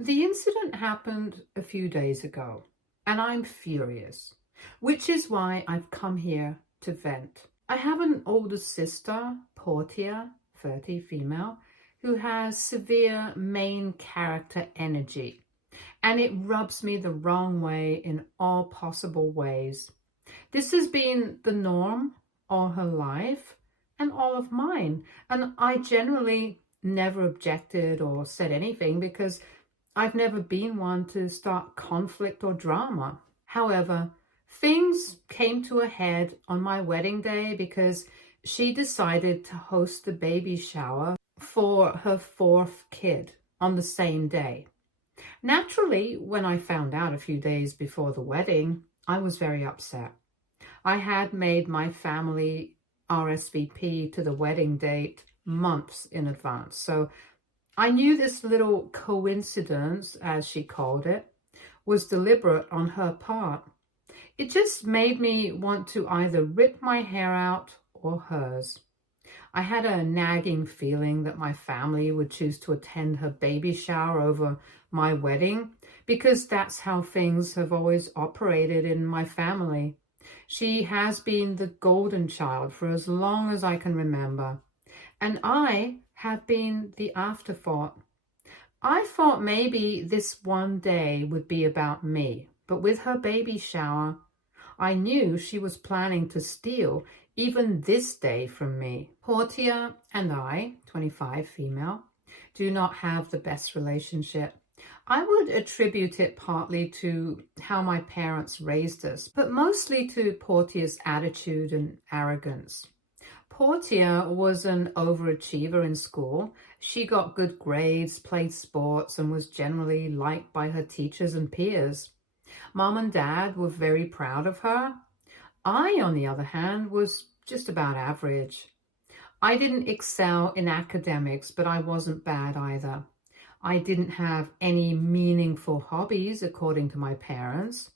The incident happened a few days ago, and I'm furious, which is why I've come here to vent. I have an older sister, Portia, 30, female, who has severe main character energy, and it rubs me the wrong way in all possible ways. This has been the norm all her life and all of mine, and I generally never objected or said anything because I've never been one to start conflict or drama. However, things came to a head on my wedding day because she decided to host the baby shower for her fourth kid on the same day. Naturally, when I found out a few days before the wedding, I was very upset. I had made my family RSVP to the wedding date months in advance, so I knew this little coincidence, as she called it, was deliberate on her part. It just made me want to either rip my hair out or hers. I had a nagging feeling that my family would choose to attend her baby shower over my wedding because that's how things have always operated in my family. She has been the golden child for as long as I can remember, and I have been the afterthought. I thought maybe this one day would be about me, but with her baby shower, I knew she was planning to steal even this day from me. Portia and I, 25, female, do not have the best relationship. I would attribute it partly to how my parents raised us, but mostly to Portia's attitude and arrogance. Portia was an overachiever in school. She got good grades, played sports, and was generally liked by her teachers and peers. Mom and Dad were very proud of her. I, on the other hand, was just about average. I didn't excel in academics, but I wasn't bad either. I didn't have any meaningful hobbies, according to my parents.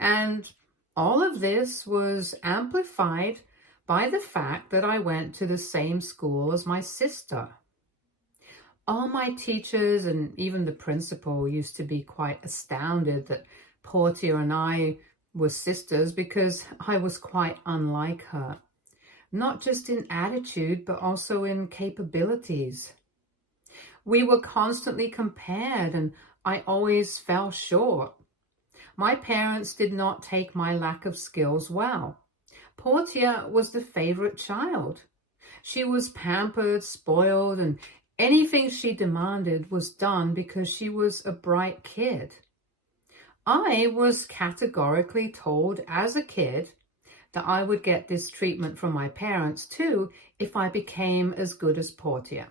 And all of this was amplified by the fact that I went to the same school as my sister. All my teachers and even the principal used to be quite astounded that Portia and I were sisters because I was quite unlike her, not just in attitude, but also in capabilities. We were constantly compared and I always fell short. My parents did not take my lack of skills well. Portia was the favorite child. She was pampered, spoiled, and anything she demanded was done because she was a bright kid. I was categorically told as a kid that I would get this treatment from my parents too if I became as good as Portia.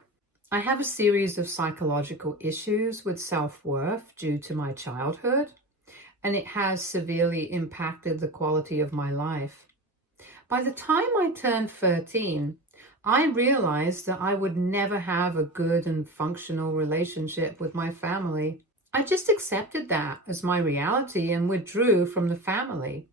I have a series of psychological issues with self-worth due to my childhood, and it has severely impacted the quality of my life. By the time I turned 13, I realized that I would never have a good and functional relationship with my family. I just accepted that as my reality and withdrew from the family.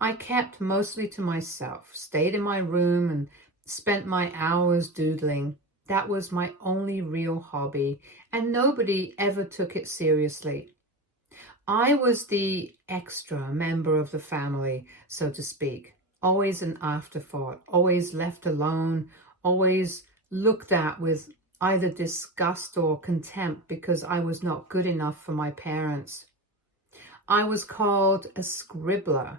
I kept mostly to myself, stayed in my room and spent my hours doodling. That was my only real hobby, and nobody ever took it seriously. I was the extra member of the family, so to speak. Always an afterthought, always left alone, always looked at with either disgust or contempt because I was not good enough for my parents. I was called a scribbler,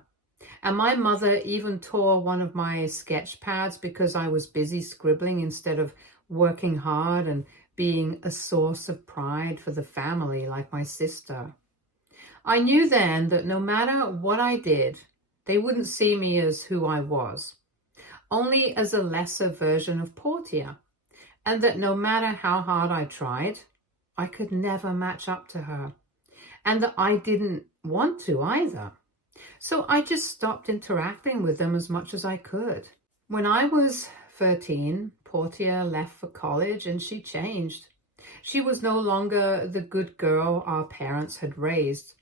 and my mother even tore one of my sketch pads because I was busy scribbling instead of working hard and being a source of pride for the family like my sister. I knew then that no matter what I did, they wouldn't see me as who I was, only as a lesser version of Portia, and that no matter how hard I tried, I could never match up to her, and that I didn't want to either. So I just stopped interacting with them as much as I could. When I was 13, Portia left for college and she changed. She was no longer the good girl our parents had raised.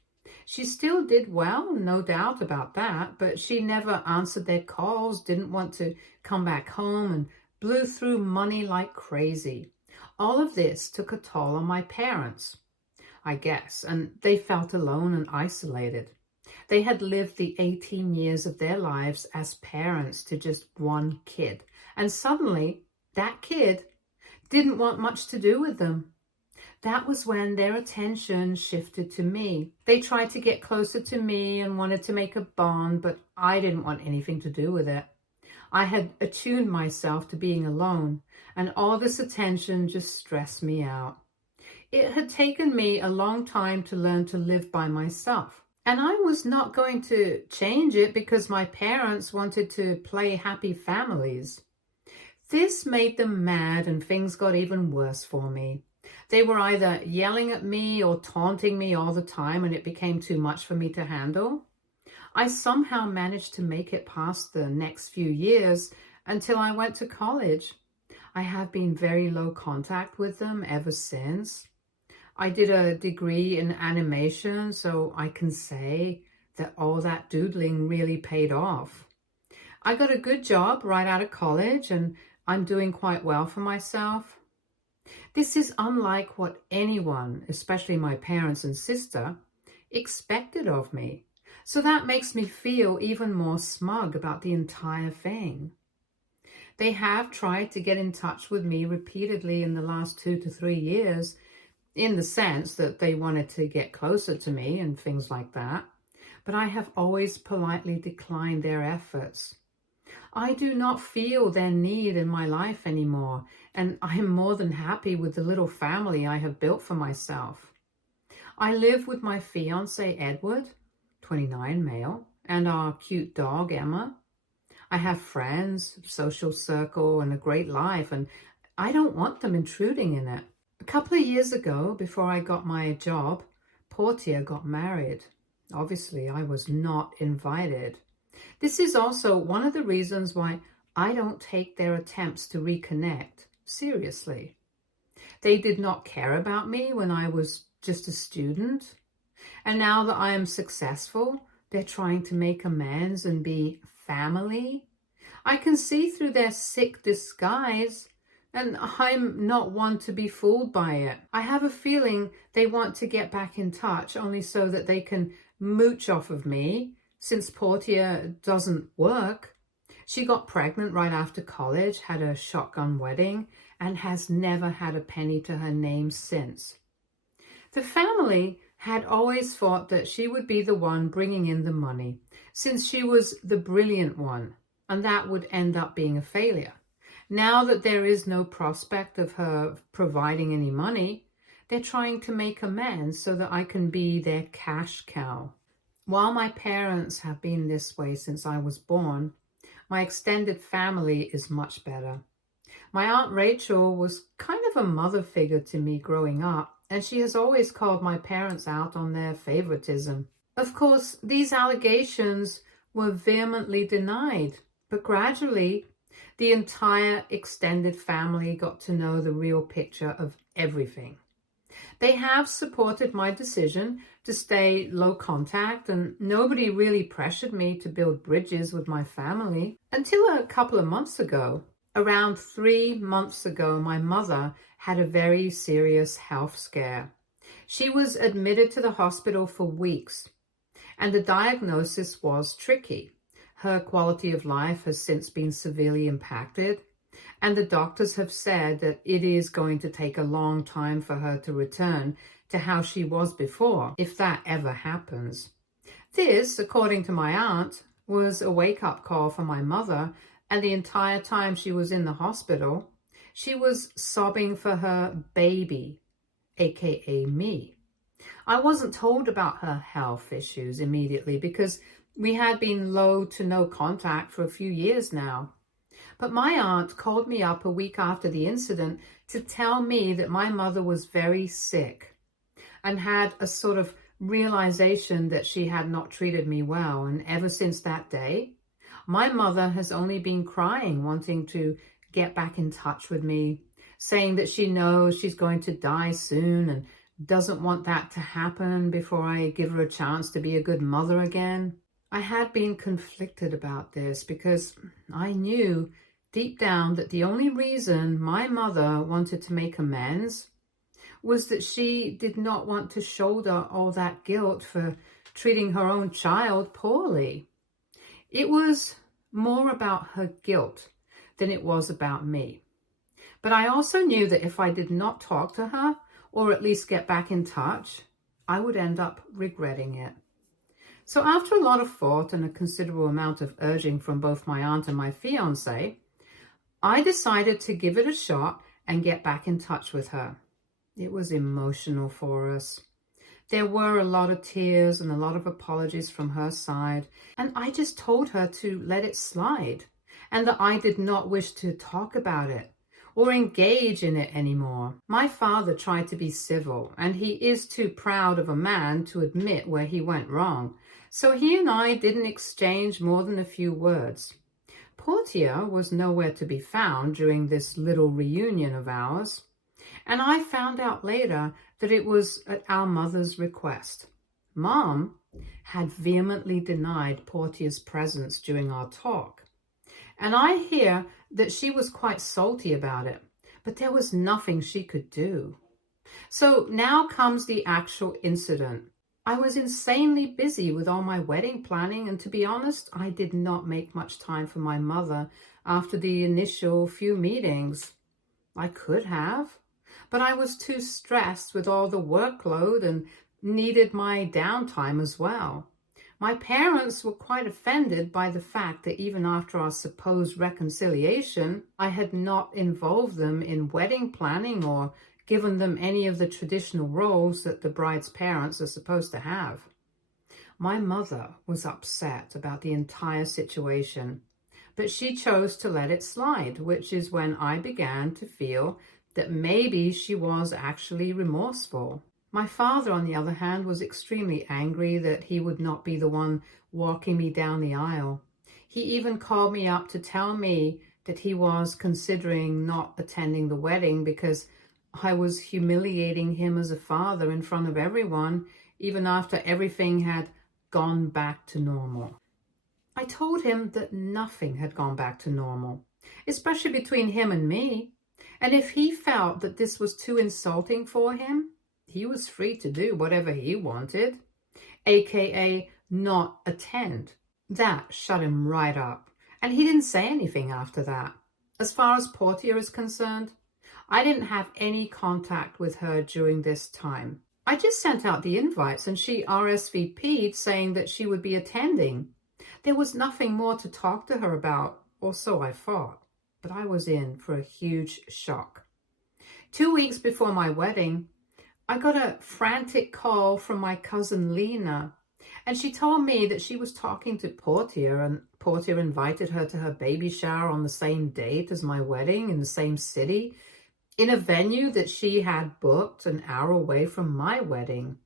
She still did well, no doubt about that, but she never answered their calls, didn't want to come back home, and blew through money like crazy. All of this took a toll on my parents. I guess, and they felt alone and isolated. They had lived the 18 years of their lives as parents to just one kid, and suddenly that kid didn't want much to do with them. That was when their attention shifted to me. They tried to get closer to me and wanted to make a bond, but I didn't want anything to do with it. I had attuned myself to being alone, and all this attention just stressed me out. It had taken me a long time to learn to live by myself, and I was not going to change it because my parents wanted to play happy families. This made them mad, and things got even worse for me. They were either yelling at me or taunting me all the time, and it became too much for me to handle. I somehow managed to make it past the next few years until I went to college. I have been very low contact with them ever since. I did a degree in animation, so I can say that all that doodling really paid off. I got a good job right out of college, and I'm doing quite well for myself. This is unlike what anyone, especially my parents and sister, expected of me. So that makes me feel even more smug about the entire thing. They have tried to get in touch with me repeatedly in the last 2 to 3 years, in the sense that they wanted to get closer to me and things like that. But I have always politely declined their efforts. I do not feel their need in my life anymore, and I am more than happy with the little family I have built for myself. I live with my fiance, Edward, 29, male, and our cute dog, Emma. I have friends, social circle, and a great life, and I don't want them intruding in it. A couple of years ago, before I got my job, Portia got married. Obviously, I was not invited. This is also one of the reasons why I don't take their attempts to reconnect seriously. They did not care about me when I was just a student. And now that I am successful, they're trying to make amends and be family. I can see through their sick disguise, and I'm not one to be fooled by it. I have a feeling they want to get back in touch only so that they can mooch off of me, since Portia doesn't work. She got pregnant right after college, had a shotgun wedding, and has never had a penny to her name since. The family had always thought that she would be the one bringing in the money, since she was the brilliant one, and that would end up being a failure. Now that there is no prospect of her providing any money, they're trying to make amends so that I can be their cash cow. While my parents have been this way since I was born, my extended family is much better. My Aunt Rachel was kind of a mother figure to me growing up, and she has always called my parents out on their favoritism. Of course, these allegations were vehemently denied, but gradually, the entire extended family got to know the real picture of everything. They have supported my decision to stay low contact, and nobody really pressured me to build bridges with my family until a couple of months ago. Around 3 months ago, my mother had a very serious health scare. She was admitted to the hospital for weeks, and the diagnosis was tricky. Her quality of life has since been severely impacted, and the doctors have said that it is going to take a long time for her to return to how she was before, if that ever happens. This, according to my aunt, was a wake-up call for my mother, and the entire time she was in the hospital, she was sobbing for her baby, aka me. I wasn't told about her health issues immediately because we had been low to no contact for a few years now. But my aunt called me up a week after the incident to tell me that my mother was very sick and had a sort of realization that she had not treated me well. And ever since that day, my mother has only been crying, wanting to get back in touch with me, saying that she knows she's going to die soon and doesn't want that to happen before I give her a chance to be a good mother again. I had been conflicted about this because I knew deep down that the only reason my mother wanted to make amends was that she did not want to shoulder all that guilt for treating her own child poorly. It was more about her guilt than it was about me. But I also knew that if I did not talk to her, or at least get back in touch, I would end up regretting it. So after a lot of thought and a considerable amount of urging from both my aunt and my fiancé, I decided to give it a shot and get back in touch with her. It was emotional for us. There were a lot of tears and a lot of apologies from her side, and I just told her to let it slide and that I did not wish to talk about it or engage in it anymore. My father tried to be civil, and he is too proud of a man to admit where he went wrong, so he and I didn't exchange more than a few words. Portia was nowhere to be found during this little reunion of ours, and I found out later that it was at our mother's request. Mom had vehemently denied Portia's presence during our talk, and I hear that she was quite salty about it, but there was nothing she could do. So now comes the actual incident. I was insanely busy with all my wedding planning, and to be honest, I did not make much time for my mother after the initial few meetings. I could have, but I was too stressed with all the workload and needed my downtime as well. My parents were quite offended by the fact that even after our supposed reconciliation, I had not involved them in wedding planning or given them any of the traditional roles that the bride's parents are supposed to have. My mother was upset about the entire situation, but she chose to let it slide, which is when I began to feel that maybe she was actually remorseful. My father, on the other hand, was extremely angry that he would not be the one walking me down the aisle. He even called me up to tell me that he was considering not attending the wedding because I was humiliating him as a father in front of everyone, even after everything had gone back to normal. I told him that nothing had gone back to normal, especially between him and me. And if he felt that this was too insulting for him, he was free to do whatever he wanted, aka not attend. That shut him right up, and he didn't say anything after that. As far as Portia is concerned, I didn't have any contact with her during this time. I just sent out the invites and she RSVP'd saying that she would be attending. There was nothing more to talk to her about, or so I thought, but I was in for a huge shock. 2 weeks before my wedding, I got a frantic call from my cousin Lena, and she told me that she was talking to Portia, and Portia invited her to her baby shower on the same date as my wedding in the same city, in a venue that she had booked an hour away from my wedding.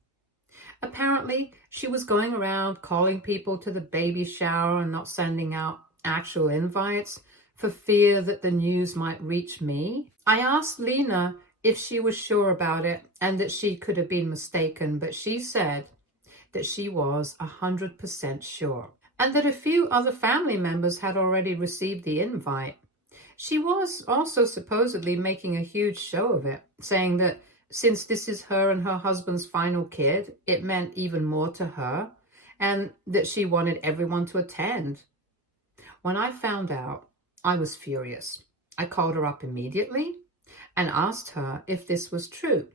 Apparently, she was going around calling people to the baby shower and not sending out actual invites for fear that the news might reach me. I asked Lena if she was sure about it and that she could have been mistaken, but she said that she was 100% sure, and that a few other family members had already received the invite. She was also supposedly making a huge show of it, saying that since this is her and her husband's final kid, it meant even more to her, and that she wanted everyone to attend. When I found out, I was furious. I called her up immediately and asked her if this was true.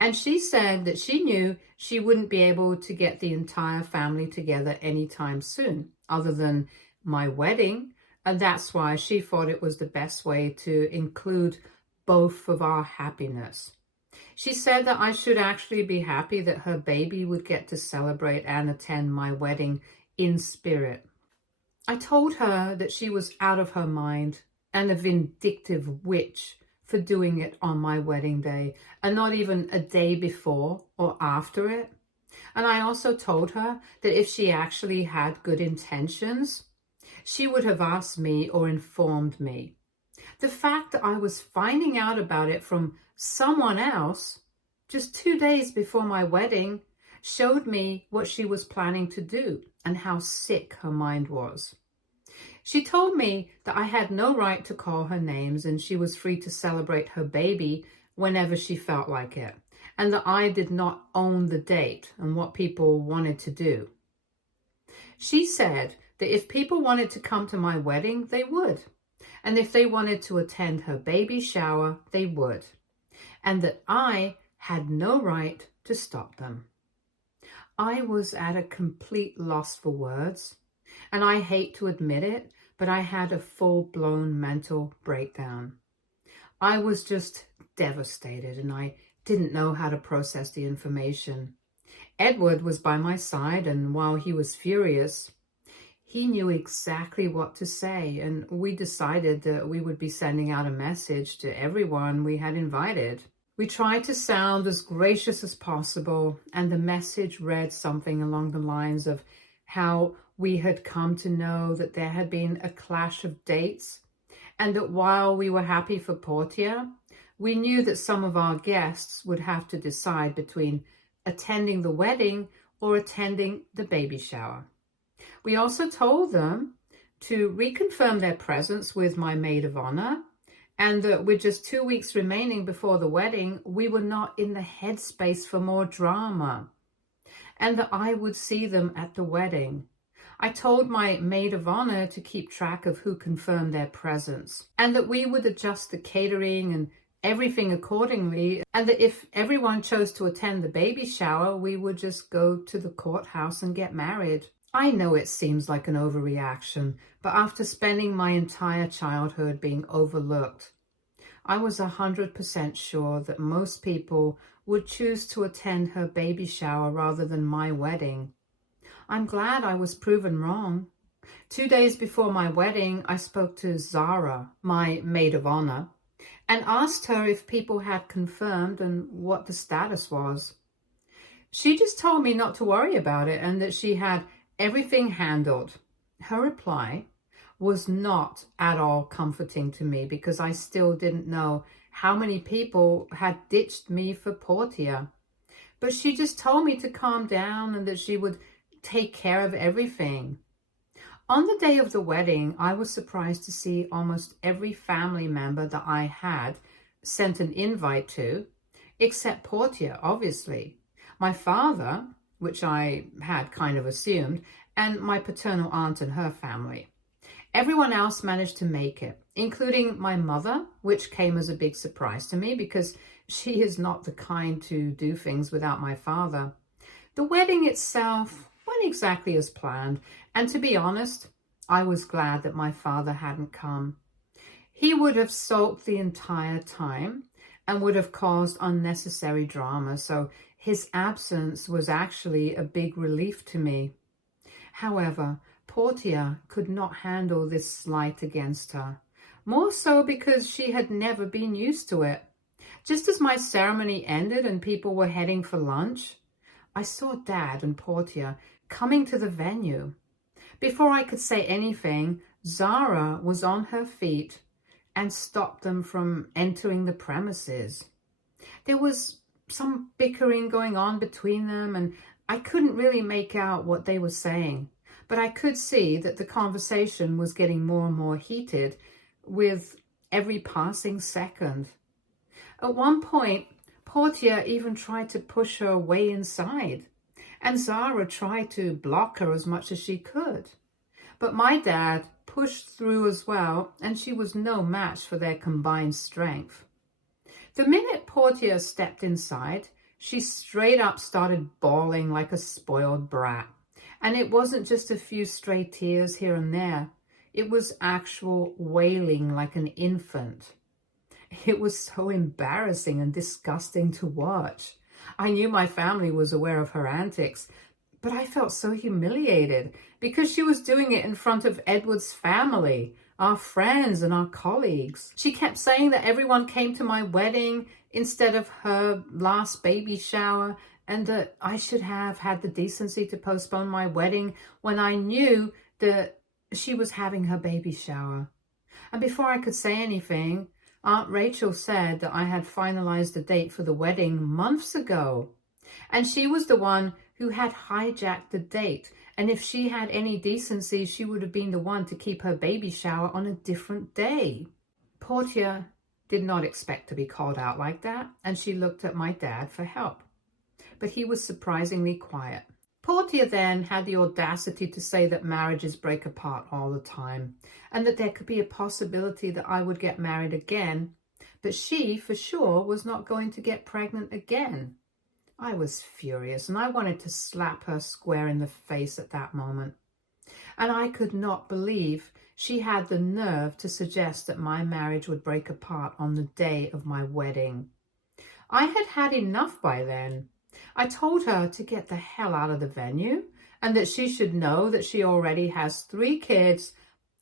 And she said that she knew she wouldn't be able to get the entire family together anytime soon, other than my wedding, and that's why she thought it was the best way to include both of our happiness. She said that I should actually be happy that her baby would get to celebrate and attend my wedding in spirit. I told her that she was out of her mind and a vindictive witch for doing it on my wedding day and not even a day before or after it. And I also told her that if she actually had good intentions, she would have asked me or informed me. The fact that I was finding out about it from someone else just 2 days before my wedding showed me what she was planning to do and how sick her mind was. She told me that I had no right to call her names and she was free to celebrate her baby whenever she felt like it, and that I did not own the date and what people wanted to do. She said that if people wanted to come to my wedding, they would. And if they wanted to attend her baby shower, they would. And that I had no right to stop them. I was at a complete loss for words, and I hate to admit it, but I had a full-blown mental breakdown. I was just devastated, and I didn't know how to process the information. Edward was by my side, and while he was furious, he knew exactly what to say, and we decided that we would be sending out a message to everyone we had invited. We tried to sound as gracious as possible, and the message read something along the lines of how we had come to know that there had been a clash of dates, and that while we were happy for Portia, we knew that some of our guests would have to decide between attending the wedding or attending the baby shower. We also told them to reconfirm their presence with my maid of honor, and that with just 2 weeks remaining before the wedding, we were not in the headspace for more drama, and that I would see them at the wedding. I told my maid of honor to keep track of who confirmed their presence, and that we would adjust the catering and everything accordingly, and that if everyone chose to attend the baby shower, we would just go to the courthouse and get married. I know it seems like an overreaction, but after spending my entire childhood being overlooked, I was 100% sure that most people would choose to attend her baby shower rather than my wedding. I'm glad I was proven wrong. 2 days before my wedding, I spoke to Zara, my maid of honor, and asked her if people had confirmed and what the status was. She just told me not to worry about it and that she had everything handled. Her reply was not at all comforting to me because I still didn't know how many people had ditched me for Portia. But she just told me to calm down and that she would take care of everything. On the day of the wedding, I was surprised to see almost every family member that I had sent an invite to, except Portia, obviously. My father, which I had kind of assumed, and my paternal aunt and her family. Everyone else managed to make it, including my mother, which came as a big surprise to me because she is not the kind to do things without my father. The wedding itself went exactly as planned, and to be honest, I was glad that my father hadn't come. He would have sulked the entire time and would have caused unnecessary drama, so his absence was actually a big relief to me. However, Portia could not handle this slight against her, more so because she had never been used to it. Just as my ceremony ended and people were heading for lunch, I saw Dad and Portia coming to the venue. Before I could say anything, Zara was on her feet and stopped them from entering the premises. There was some bickering going on between them, and I couldn't really make out what they were saying, but I could see that the conversation was getting more and more heated with every passing second. At one point, Portia even tried to push her way inside, and Zara tried to block her as much as she could. But my dad pushed through as well, and she was no match for their combined strength. The minute Portia stepped inside, she straight up started bawling like a spoiled brat. And it wasn't just a few stray tears here and there. It was actual wailing like an infant. It was so embarrassing and disgusting to watch. I knew my family was aware of her antics, but I felt so humiliated because she was doing it in front of Edward's family, our friends and our colleagues. She kept saying that everyone came to my wedding instead of her last baby shower, and that I should have had the decency to postpone my wedding when I knew that she was having her baby shower. And before I could say anything, Aunt Rachel said that I had finalized the date for the wedding months ago, and she was the one who had hijacked the date. And if she had any decency, she would have been the one to keep her baby shower on a different day. Portia did not expect to be called out like that, and she looked at my dad for help. But he was surprisingly quiet. Portia then had the audacity to say that marriages break apart all the time, and that there could be a possibility that I would get married again, but she, for sure, was not going to get pregnant again. I was furious, and I wanted to slap her square in the face at that moment. And I could not believe she had the nerve to suggest that my marriage would break apart on the day of my wedding. I had had enough by then. I told her to get the hell out of the venue, and that she should know that she already has 3 kids,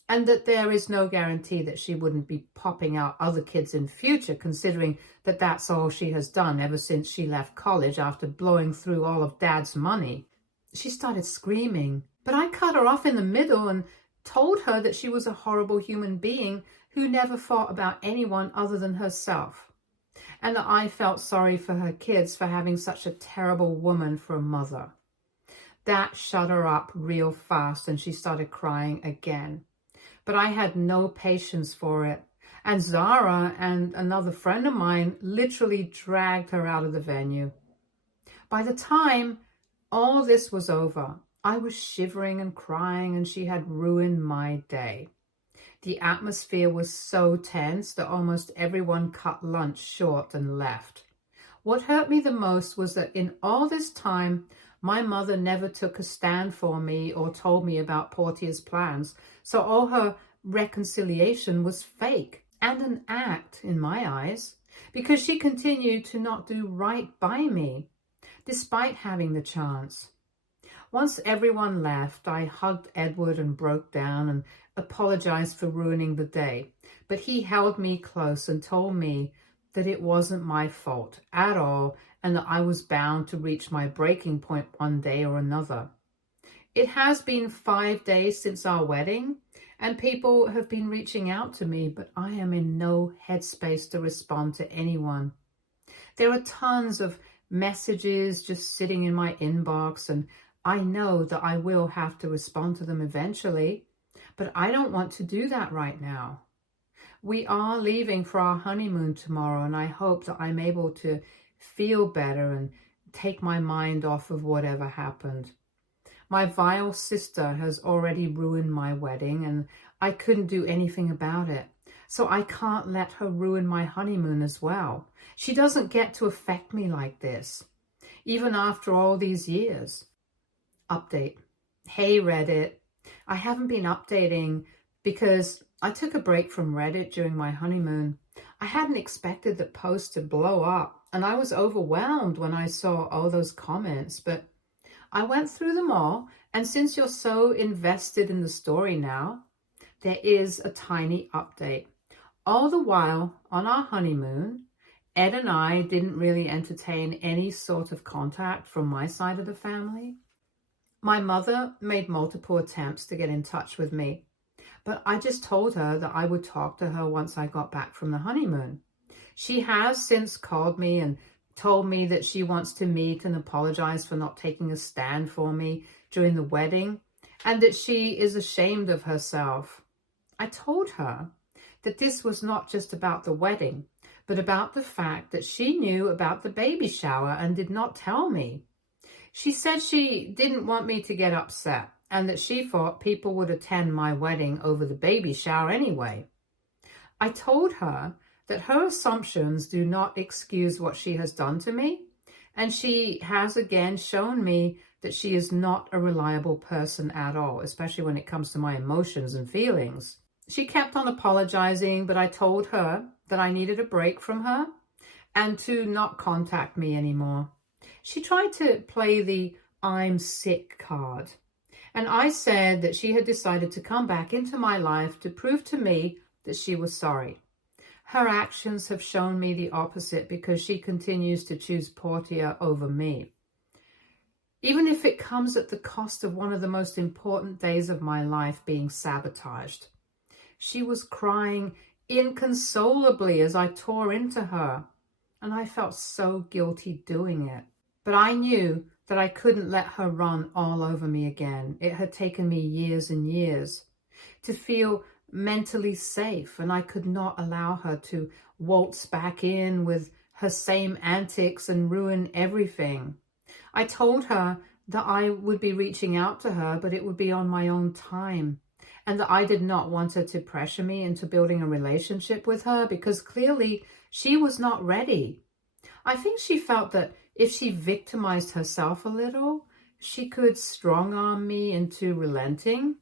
and that there is no guarantee that she wouldn't be popping out other kids in future, considering that that's all she has done ever since she left college after blowing through all of Dad's money. She started screaming, but I cut her off in the middle and told her that she was a horrible human being who never thought about anyone other than herself, and that I felt sorry for her kids for having such a terrible woman for a mother. That shut her up real fast, and she started crying again. But I had no patience for it, and Zara and another friend of mine literally dragged her out of the venue. By the time all this was over, I was shivering and crying, and she had ruined my day. The atmosphere was so tense that almost everyone cut lunch short and left. What hurt me the most was that in all this time, my mother never took a stand for me or told me about Portia's plans, so all her reconciliation was fake and an act in my eyes, because she continued to not do right by me, despite having the chance. Once everyone left, I hugged Edward and broke down and apologized for ruining the day, but he held me close and told me that it wasn't my fault at all, and that I was bound to reach my breaking point one day or another. It has been 5 days since our wedding, and people have been reaching out to me, but I am in no headspace to respond to anyone. There are tons of messages just sitting in my inbox, and I know that I will have to respond to them eventually, but I don't want to do that right now. We are leaving for our honeymoon tomorrow, and I hope that I'm able to feel better and take my mind off of whatever happened. My vile sister has already ruined my wedding, and I couldn't do anything about it. So I can't let her ruin my honeymoon as well. She doesn't get to affect me like this, even after all these years. Update. Hey Reddit. I haven't been updating because I took a break from Reddit during my honeymoon. I hadn't expected the post to blow up, and I was overwhelmed when I saw all those comments, but I went through them all, and since you're so invested in the story now, there is a tiny update. All the while on our honeymoon, Ed and I didn't really entertain any sort of contact from my side of the family. My mother made multiple attempts to get in touch with me, but I just told her that I would talk to her once I got back from the honeymoon. She has since called me and told me that she wants to meet and apologize for not taking a stand for me during the wedding, and that she is ashamed of herself. I told her that this was not just about the wedding, but about the fact that she knew about the baby shower and did not tell me. She said she didn't want me to get upset, and that she thought people would attend my wedding over the baby shower anyway. I told her that her assumptions do not excuse what she has done to me, and she has again shown me that she is not a reliable person at all, especially when it comes to my emotions and feelings. She kept on apologizing, but I told her that I needed a break from her and to not contact me anymore. She tried to play the I'm sick card, and I said that she had decided to come back into my life to prove to me that she was sorry. Her actions have shown me the opposite, because she continues to choose Portia over me, even if it comes at the cost of one of the most important days of my life being sabotaged. She was crying inconsolably as I tore into her, and I felt so guilty doing it. But I knew that I couldn't let her run all over me again. It had taken me years and years to feel mentally safe, and I could not allow her to waltz back in with her same antics and ruin everything. I told her that I would be reaching out to her, but it would be on my own time, and that I did not want her to pressure me into building a relationship with her because clearly she was not ready. I think she felt that if she victimized herself a little, she could strong-arm me into relenting.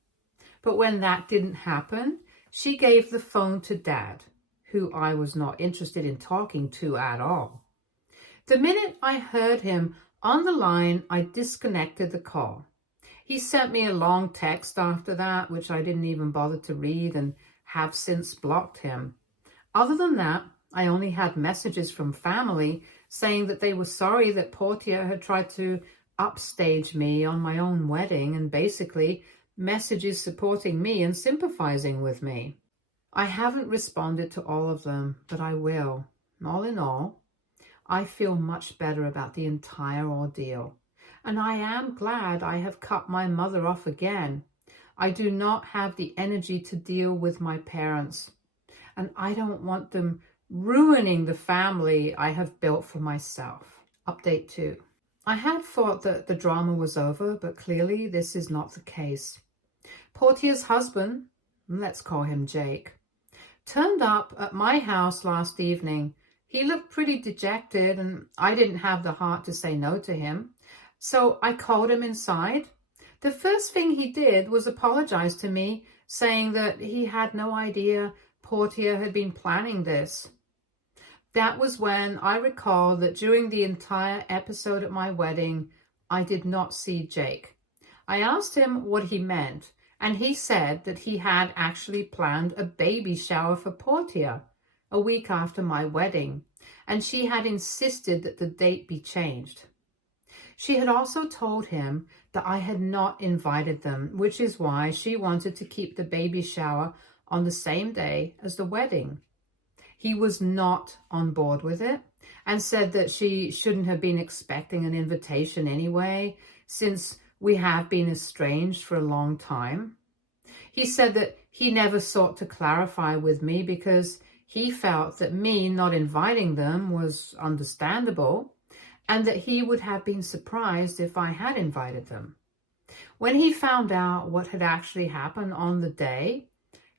But when that didn't happen, she gave the phone to Dad, who I was not interested in talking to at all. The minute I heard him on the line, I disconnected the call. He sent me a long text after that, which I didn't even bother to read and have since blocked him. Other than that, I only had messages from family saying that they were sorry that Portia had tried to upstage me on my own wedding, and basically messages supporting me and sympathizing with me. I haven't responded to all of them, but I will. All in all, I feel much better about the entire ordeal, and I am glad I have cut my mother off again. I do not have the energy to deal with my parents, and I don't want them ruining the family I have built for myself. Update 2. I had thought that the drama was over, but clearly this is not the case. Portia's husband, let's call him Jake, turned up at my house last evening. He looked pretty dejected, and I didn't have the heart to say no to him. So I called him inside. The first thing he did was apologize to me, saying that he had no idea Portia had been planning this. That was when I recalled that during the entire episode at my wedding, I did not see Jake. I asked him what he meant, and he said that he had actually planned a baby shower for Portia a week after my wedding, and she had insisted that the date be changed. She had also told him that I had not invited them, which is why she wanted to keep the baby shower on the same day as the wedding. He was not on board with it and said that she shouldn't have been expecting an invitation anyway, since we have been estranged for a long time. He said that he never sought to clarify with me because he felt that me not inviting them was understandable, and that he would have been surprised if I had invited them. When he found out what had actually happened on the day,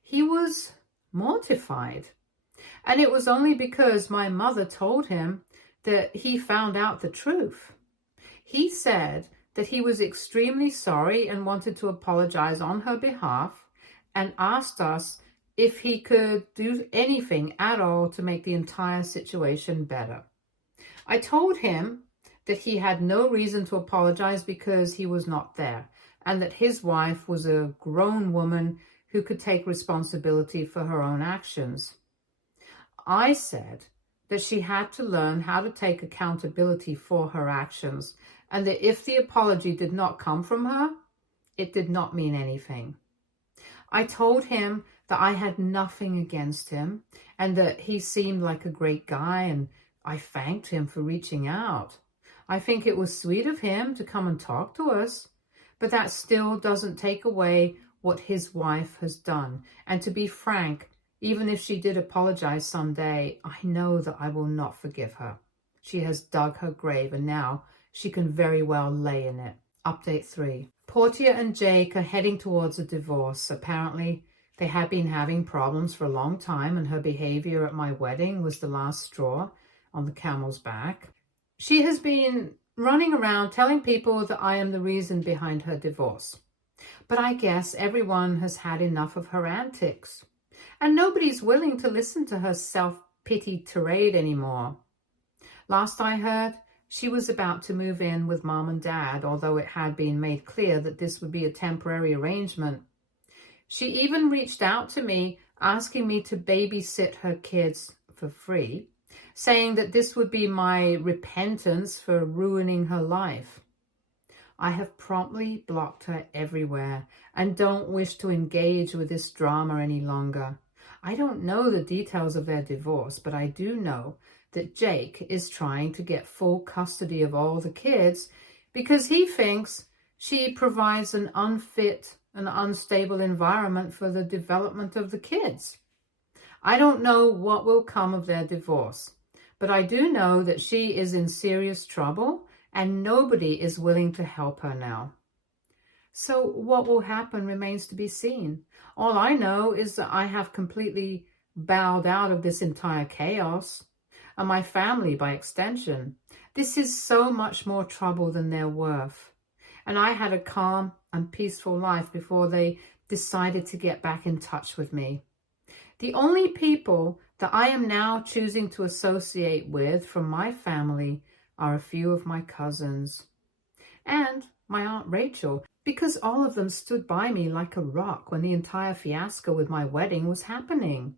he was mortified. And it was only because my mother told him that he found out the truth. He said that he was extremely sorry and wanted to apologize on her behalf, and asked us if he could do anything at all to make the entire situation better. I told him that he had no reason to apologize because he was not there, and that his wife was a grown woman who could take responsibility for her own actions. I said that she had to learn how to take accountability for her actions, and that if the apology did not come from her, it did not mean anything. I told him that I had nothing against him and that he seemed like a great guy, and I thanked him for reaching out. I think it was sweet of him to come and talk to us, but that still doesn't take away what his wife has done. And to be frank, even if she did apologize someday, I know that I will not forgive her. She has dug her grave, and now she can very well lay in it. Update 3. Portia and Jake are heading towards a divorce. Apparently, they had been having problems for a long time, and her behavior at my wedding was the last straw on the camel's back. She has been running around telling people that I am the reason behind her divorce. But I guess everyone has had enough of her antics, and nobody's willing to listen to her self-pity tirade anymore. Last I heard, she was about to move in with Mom and Dad, although it had been made clear that this would be a temporary arrangement. She even reached out to me, asking me to babysit her kids for free, saying that this would be my repentance for ruining her life. I have promptly blocked her everywhere and don't wish to engage with this drama any longer. I don't know the details of their divorce, but I do know that Jake is trying to get full custody of all the kids because he thinks she provides an unfit and unstable environment for the development of the kids. I don't know what will come of their divorce, but I do know that she is in serious trouble and nobody is willing to help her now. So what will happen remains to be seen. All I know is that I have completely bowed out of this entire chaos, and my family by extension. This is so much more trouble than they're worth. And I had a calm and peaceful life before they decided to get back in touch with me. The only people that I am now choosing to associate with from my family are a few of my cousins and my Aunt Rachel, because all of them stood by me like a rock when the entire fiasco with my wedding was happening.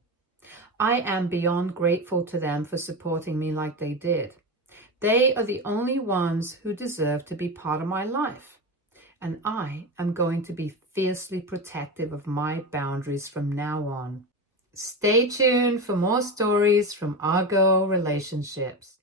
I am beyond grateful to them for supporting me like they did. They are the only ones who deserve to be part of my life. And I am going to be fiercely protective of my boundaries from now on. Stay tuned for more stories from our girl relationships.